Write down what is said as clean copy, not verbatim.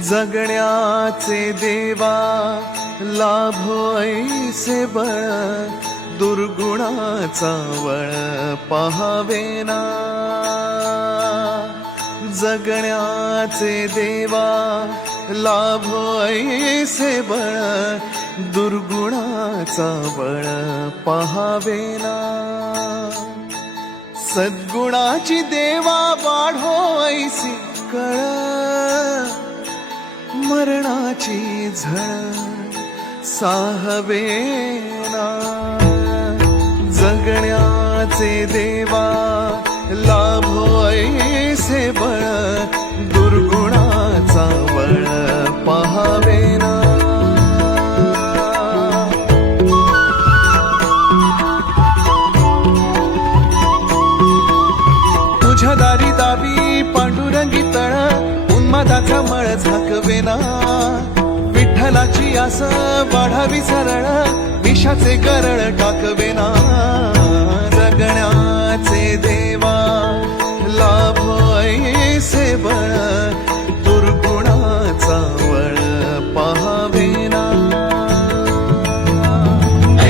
जगण्याचे देवा लाभो ऐसे बळ, दुर्गुणाचा वळ पहावेना। जगण्याचे देवा लाभो ऐसे बळ, दुर्गुणाचा बळ पहावेना। सद्गुणाची देवा वाढो ऐसी कळ, मरणाची झळ साहवेना। जगण्याचे देवा लाभो ऐसे बळ, दुर्गुणाचा बळ पहावेना। तुझ्या दारी दावी पांडुरंगी तळ, उन्मादाचा मळ झाकवेना। विठ्ठलाची आस वाढावी सरळ, विषाचे गरळ टाकवेना।